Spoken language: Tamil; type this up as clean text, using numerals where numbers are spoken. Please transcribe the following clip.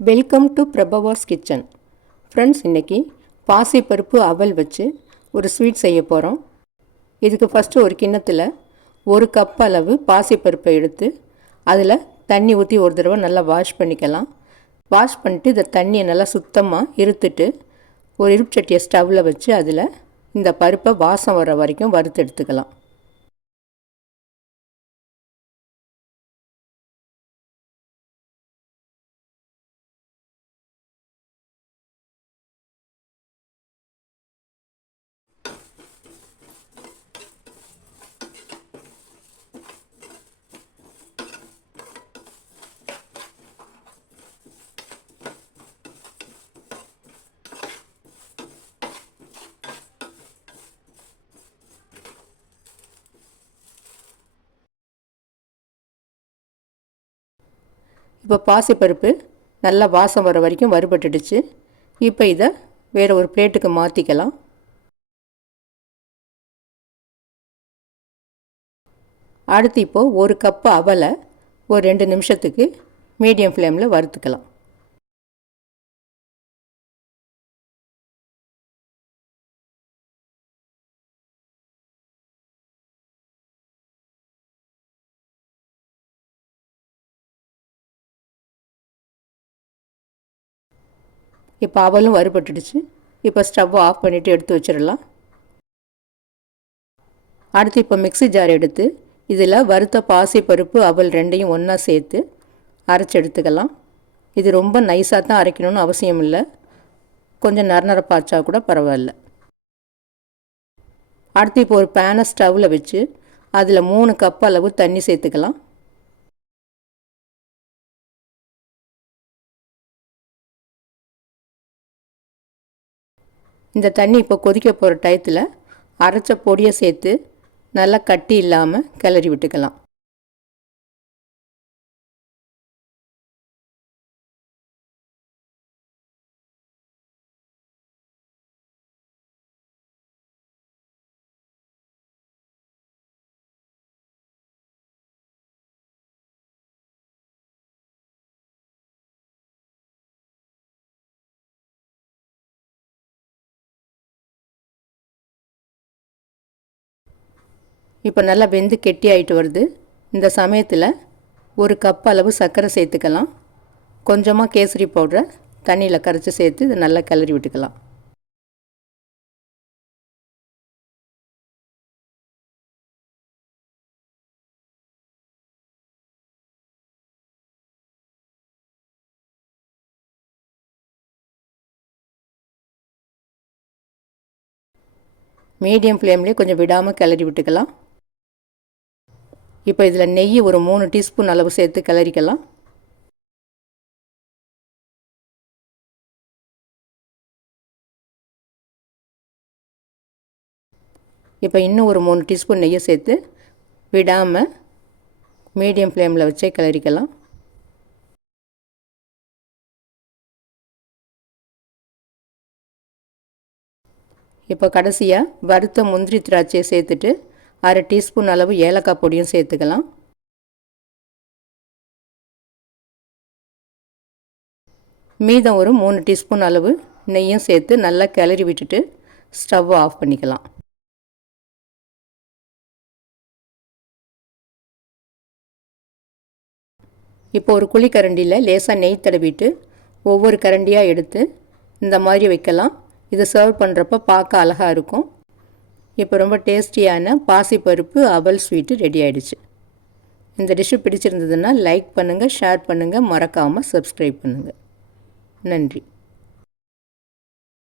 வெல்கம் டு பிரபவாஸ் கிச்சன். ஃப்ரெண்ட்ஸ், இன்றைக்கி பாசிப்பருப்பு அவல் வச்சு ஒரு ஸ்வீட் செய்ய போகிறோம். இதுக்கு ஃபஸ்ட்டு ஒரு கிண்ணத்தில் 1 கப் அளவு பாசிப்பருப்பை எடுத்து அதில் தண்ணி ஊற்றி ஒரு தடவை நல்லா வாஷ் பண்ணிக்கலாம். வாஷ் பண்ணிவிட்டு இந்த தண்ணியை நல்லா சுத்தமாக இருத்துட்டு ஒரு இருப்பு சட்டியை ஸ்டவ்வில் வச்சு அதில் இந்த பருப்பை வாசம் வர வரைக்கும் வறுத்து எடுத்துக்கலாம். இப்போ பாசிப்பருப்பு நல்லா வாசம் வர வரைக்கும் வறுபட்டுடுச்சு. இப்போ இதை வேறு ஒரு பிளேட்டுக்கு மாற்றிக்கலாம். அடுத்து இப்போது 1 கப்பு அவலை ஒரு 2 நிமிஷத்துக்கு மீடியம் ஃப்ளேமில் வறுத்துக்கலாம். இப்போ அவலும் வறுபட்டுடுச்சு. இப்போ ஸ்டவ்வை ஆஃப் பண்ணிவிட்டு எடுத்து வச்சிடலாம். அடுத்து இப்போ மிக்ஸி ஜார் எடுத்து இதில் வறுத்த பாசிப்பருப்பு அவல் ரெண்டையும் ஒன்றா சேர்த்து அரைச்சி எடுத்துக்கலாம். இது ரொம்ப நைஸாக தான் அரைக்கணும்னு அவசியம் இல்லை, கொஞ்சம் நரநரப்பாச்சா கூட பரவாயில்ல. அடுத்து இப்போ ஒரு பேனை ஸ்டவ்வில் வச்சு அதில் 3 கப் அளவு தண்ணி சேர்த்துக்கலாம். இந்த தண்ணி இப்போ கொதிக்க போகிற டயத்தில் அரைச்ச பொடியை சேர்த்து நல்லா கட்டி இல்லாமல் கிளறி விட்டுக்கலாம். இப்போ நல்லா வெந்து கெட்டி ஆகிட்டு வருது. இந்த சமயத்தில் 1 கப் அளவு சர்க்கரை சேர்த்துக்கலாம். கொஞ்சமாக கேசரி பவுடரை தண்ணியில் கரைச்சி சேர்த்து இதை நல்லா கிளறி விட்டுக்கலாம். மீடியம் ஃப்ளேம்லேயே கொஞ்சம் விடாமல் கிளறி விட்டுக்கலாம். இப்போ இதில் நெய் ஒரு 3 டீஸ்பூன் அளவு சேர்த்து கிளறிக்கலாம். இப்போ இன்னும் ஒரு 3 டீஸ்பூன் நெய்யை சேர்த்து விடாமல் மீடியம் ஃப்ளேமில் வச்சே கிளறிக்கலாம். இப்போ கடைசியாக வறுத்த முந்திரி திராட்சையை சேர்த்துட்டு 1/2 டீஸ்பூன் அளவு ஏலக்காய் பொடியும் சேர்த்துக்கலாம். மீதம் ஒரு 3 டீஸ்பூன் அளவு நெய்யும் சேர்த்து நல்லா கிளறி விட்டுட்டு ஸ்டவ்வை ஆஃப் பண்ணிக்கலாம். இப்போ ஒரு குழிக்கரண்டியில் லேசாக நெய் தடவிட்டு ஒவ்வொரு கரண்டியாக எடுத்து இந்த மாதிரி வைக்கலாம். இதை சர்வ் பண்ணுறப்ப பார்க்க அழகாக இருக்கும். இப்போ ரொம்ப டேஸ்டியான பாசிப்பருப்பு அவல் ஸ்வீட்டு ரெடி ஆகிடுச்சு. இந்த டிஷ்ஷு பிடிச்சிருந்ததுன்னா லைக் பண்ணுங்கள், ஷேர் பண்ணுங்கள், மறக்காமல் சப்ஸ்கிரைப் பண்ணுங்கள். நன்றி.